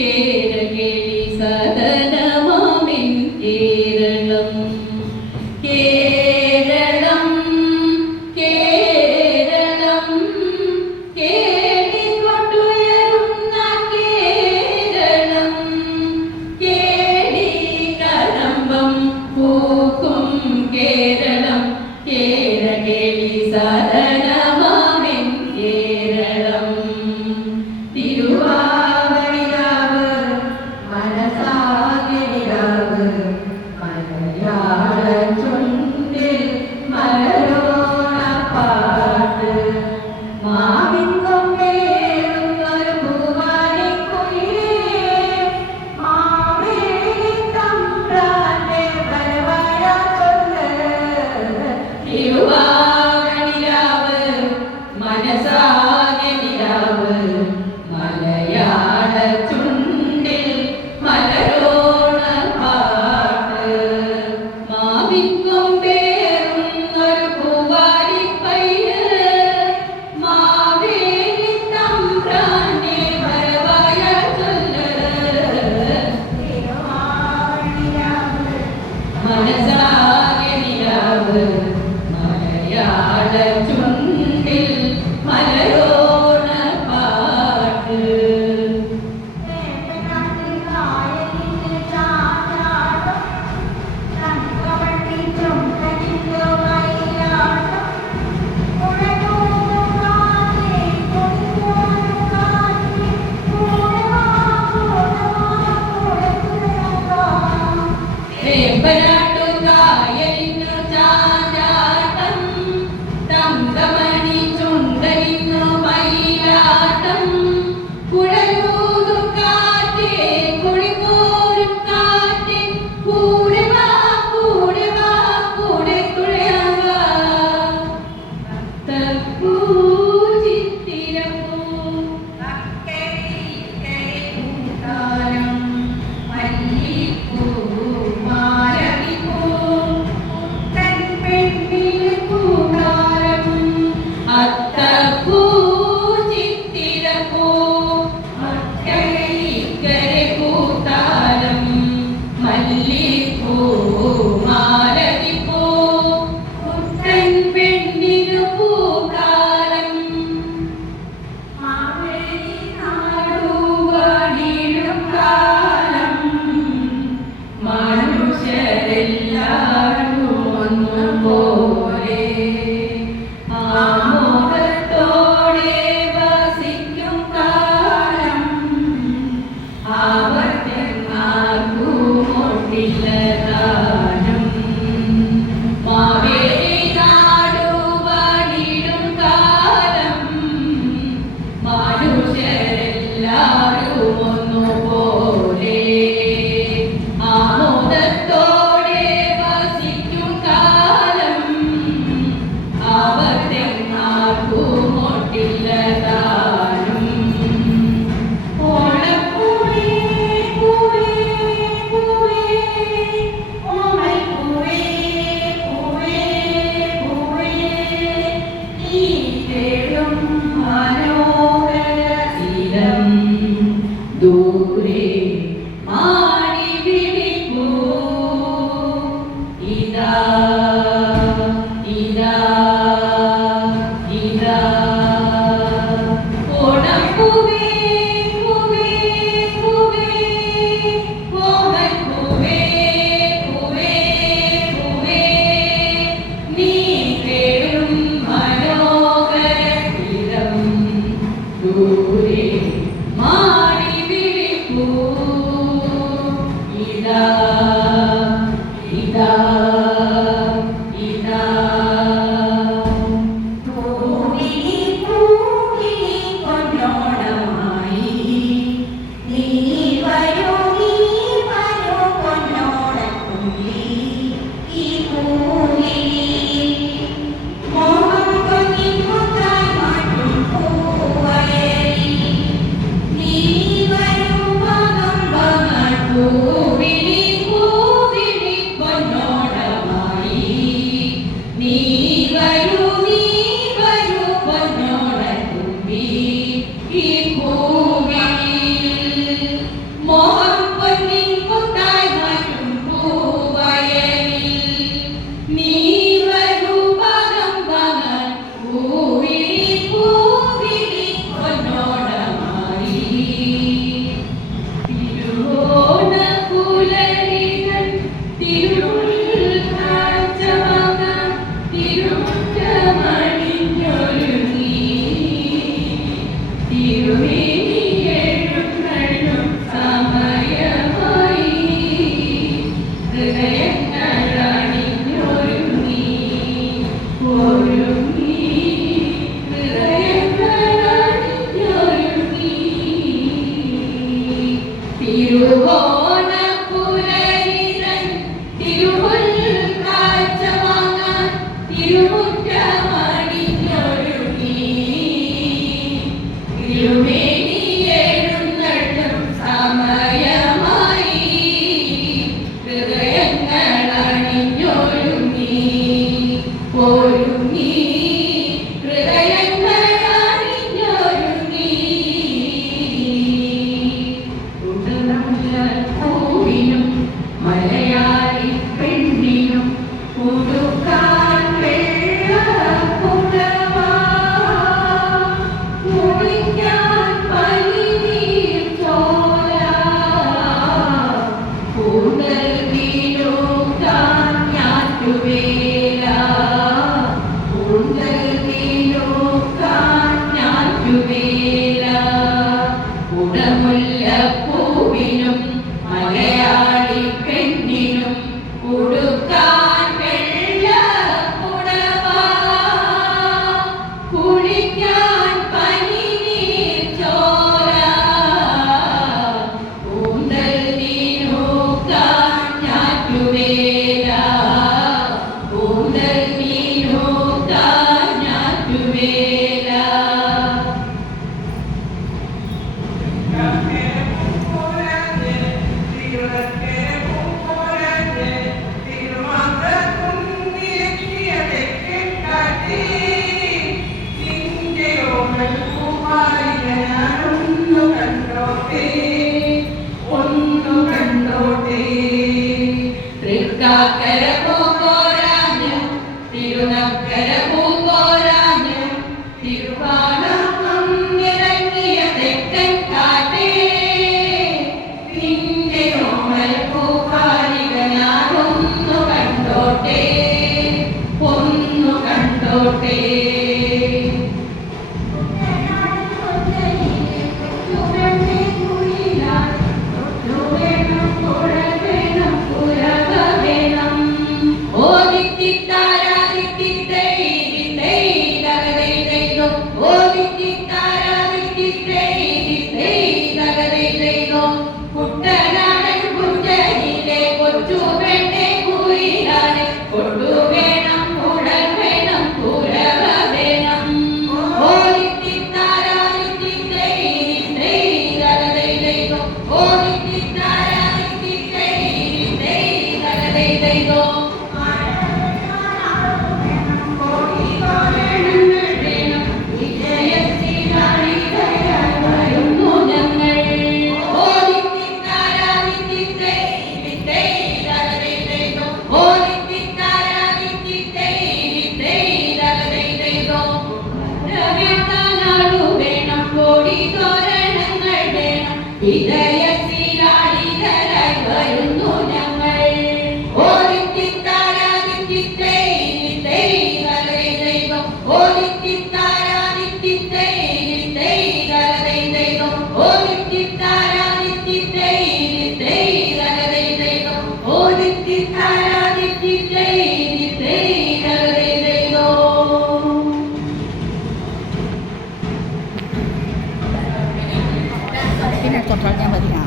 കേരകേളി സദനമാമിൻ കേരളം കേരളം കേരളം കേടികൊണ്ടുയരുന്ന കേരളം കേടി കദംബം പൂക്കും കേരളം കേരകേളി സദനമാമിൻ കേരളം തിരുവാവണിരാവ് മനസാഗിരാവ് മലയാള ചുണ്ടിൽ മലരോണപ്പാട്ട് മാവിൻ കൊമ്പേറുന്നൊരു പൂവാലിക്കുയിലേ മാവേലി തമ്പ്രാന്റെ വരവഴ ചൊല്ല് തിരുവാവണിരാവ് മനസാഗിരാവ് മലയാള ചുണ്ടിൽ മലരോണപ്പാട്ട് മാവിൻ കൊമ്പേറുന്നൊരു പൂവാലിപ്പയ്യ് മാവേലി തമ്പ്രാന്റെ വരവായ ചൊല്ല് മനസാഗിരാവ് മലയാള ചുണ്ടിൽ മലരോണപ്പാട്ട് വേമ്പനാട്ടുകായലിനു ചാഞ്ചാട്ടം തങ്കമണി ചുണ്ടലിനു മയിലാട്ടം കുഴലൂതും കാറ്റേ കുളിപോരും കാറ്റേ കൂടെ വാ കൂടെ വാ കൂടെ തുഴയാൻ വാ തപ്പൂ ചിത്തിരപ്പൂ പൂത്താലം മല്ലിപ്പൂ മാലവിപ്പൂ തൻ പെണ്ണിന് പൂക്കാലം അത്തപ്പൂ ചിത്തിരപ്പൂ മക്കരയിക്കരെ പൂത്താലം മല്ലിപ്പൂ മാലവിപ്പൂ തൻ പെണ്ണിന് പൂക്കാലം മാവേലി നാടുവാണിടും കാലം മനുഷ്യരെല്ലാരും ഒന്നുപോലെ ആമോദത്തോടെ വസിക്കും കാലം ആവർത്തനാർക്കുമൊട്ടില്ല ദാനം മാവേലി നാടുവാണിടും കാലം മനുഷ്യരെല്ലാരും ഒന്നുപോലെ ആമോദത്തോടെ വസിക്കും കാലം ആവർത്തനാർക്കുമൊട്ടില്ല ദാനം ഓണപ്പൂവേ പൂവേ പൂവേ ഓമൽപ്പൂവേ പൂവേ പൂവേ നീ തേടും മനോഹര തീരം ദൂരെ മാടി വിളിപ്പൂ ഇതാ ഇതാ ഇതാ ഓണപ്പൂവേ പൂവേ പൂവേ ഓമൽപ്പൂവേ പൂവേ പൂവേ നീ തേടും മനോഹര തീരം ദൂരെ മാടി വിളിപ്പൂ ഇതാ ഇതാ ഇതാ പൂവിളി പൂവിളി പൊന്നോണമായി നീ വരൂ പൊന്നോണത്തുള്ളി ഈ പൂവിളി മോഹം കൊങ്ങി മുത്തായി മാറ്റും പൂവയലി നീ വരൂ പൂവിളി തിരുവോണപ്പുലരിതൻ തിരുമുൽ കാഴ്ച വാങ്ങാൻ തിരുമുറ്റമണിഞ്ഞൊരുങ്ങി തിരുമേനി എഴുന്നള്ളും സമയമായി ഹൃദയങ്ങൾ അണിഞ്ഞൊരുങ്ങി ഒരുങ്ങി ഹൃദയങ്ങൾ അണിഞ്ഞൊരുങ്ങി പൂവിനും മലയാളി പെണ്ണിനും ഉടുക്കാൻ വെള്ളപ്പുടവ കുളിക്കാൻ പനിനീർ ചോല കൂടൽ വീണോക്കാൻ ഞാറ്റുവേല കൂടൽ വീണോക്കാൻ ഞാറ്റുവേല ഉടമുല്ലപ്പൂവിനും മലയാളി പെണ്ണിനും ഉടുക്കാൻ വെള്ളപ്പുടവ കുളിക്കാൻ പനിനീർ ചോല കൂന്തൽ നീനോക്കാൻ ഞാറ്റുവേല കൂന്തൽ നീനോക്കാൻ ഞാറ്റുവേല തൃക്കാക്കര പൂമ്പോരാഞ്ഞു തിരുനക്കര പൂമ്പോരാഞ്ഞു തിരുവാണം നിറങ്ങിയ തെക്കൻ കാറ്റേ നിന്റെ ഓമൽ പൂപ്പാലിക ഞാനൊന്നു കണ്ടോട്ടെ ഒന്നു കണ്ടോട്ടെ കുട്ടനാടൻ കുഞ്ചനിലെ കൊച്ചു പെണ്ണെ കുയിലാണ് കൊണ്ടുവേണം കുടൽ വേണം കുരവ വേണം വിജയത്തിലാളിതരായി വരുന്നു ഞങ്ങൾ Ini kontrolnya bagaimana?